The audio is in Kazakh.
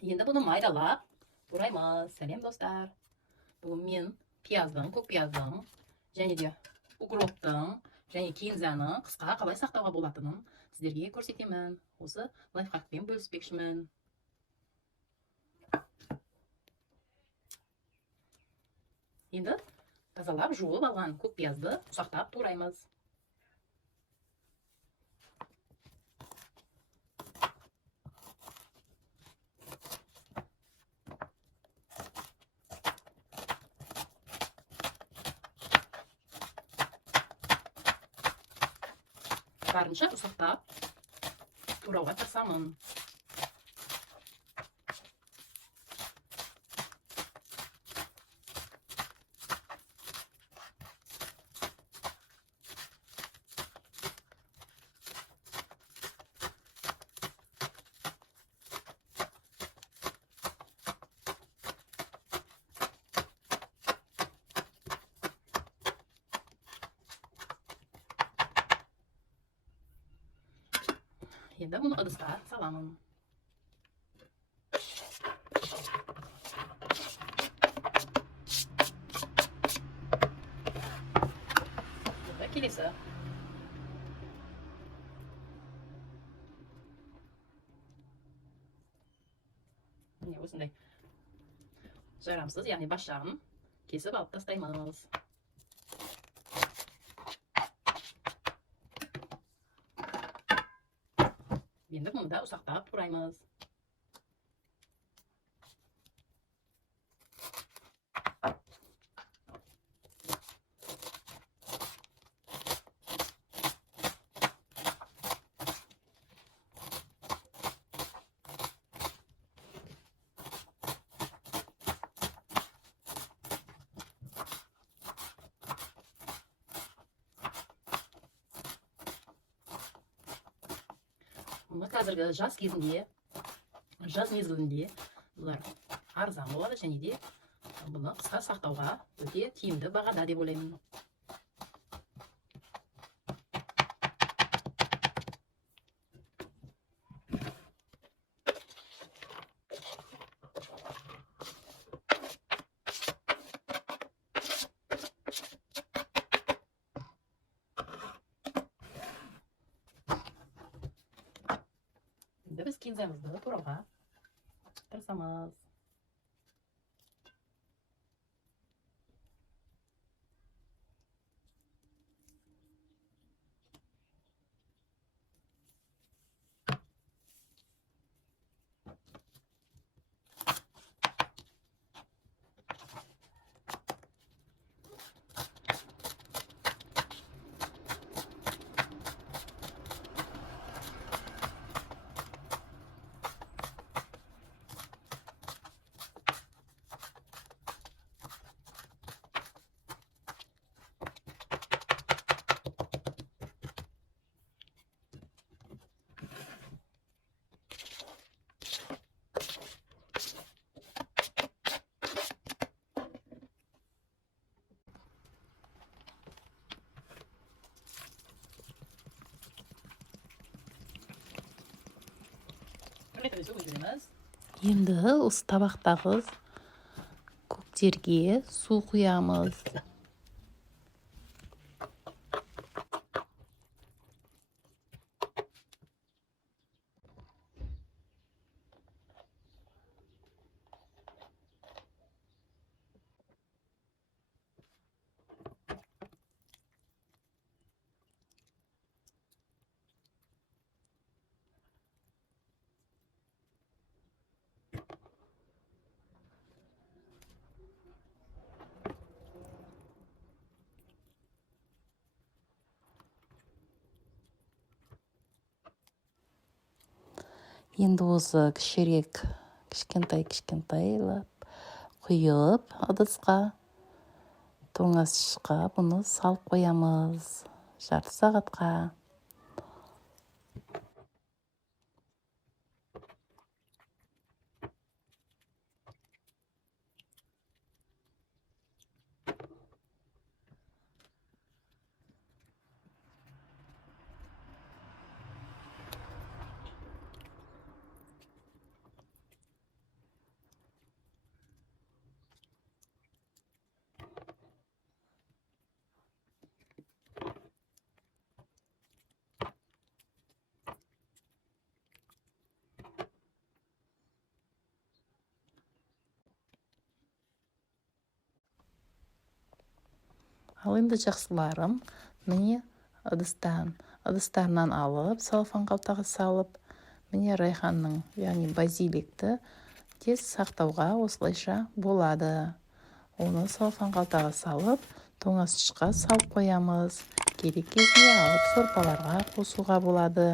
Енді бұны майдалап тураймыз. Сәлем достар. Бүгін мен пияздың, көк пияздың және де укроптың және кинзаның қысқа қалай сақтауға болатынын сіздерге көрсетемін. Осы лайфхакпен бөліспекшімін. Енді тазалап жуып алған көк пиязды ұсақтап тураймыз. Барынша ұсақтап турауға тырысамын. Енді бұны ыдысқа саламын. Келесі. Міне осындай жарамсыз, яғни бас жағын кесіп алып тастаймыз. Енді бұны да ұсақтап тураймыз. Бұны қазіргі жаз кезінде, жаз мезгілінде бұлар арзан болады және де бұны қысқа сақтауға өте тиімді бағада деп ойлаймын. Енді біз кинзамызды турауға тырысамыз. Енді осы табақтағы көктерге су құямыз. Енді осы кішкентайлап құйып ыдысқа тоңазытқышқа бұны салып қоямыз жарты сағатқа. Ал енді жақсыларым, міне ыдыстарынан алып, салфан қалтаға салып, міне райханның, яғни базиликті тез сақтауға осылайша болады. Оны салфан қалтаға салып, тоңазытқышқа салып қоямыз. Керек кезінде алып сорпаларға қосуға болады.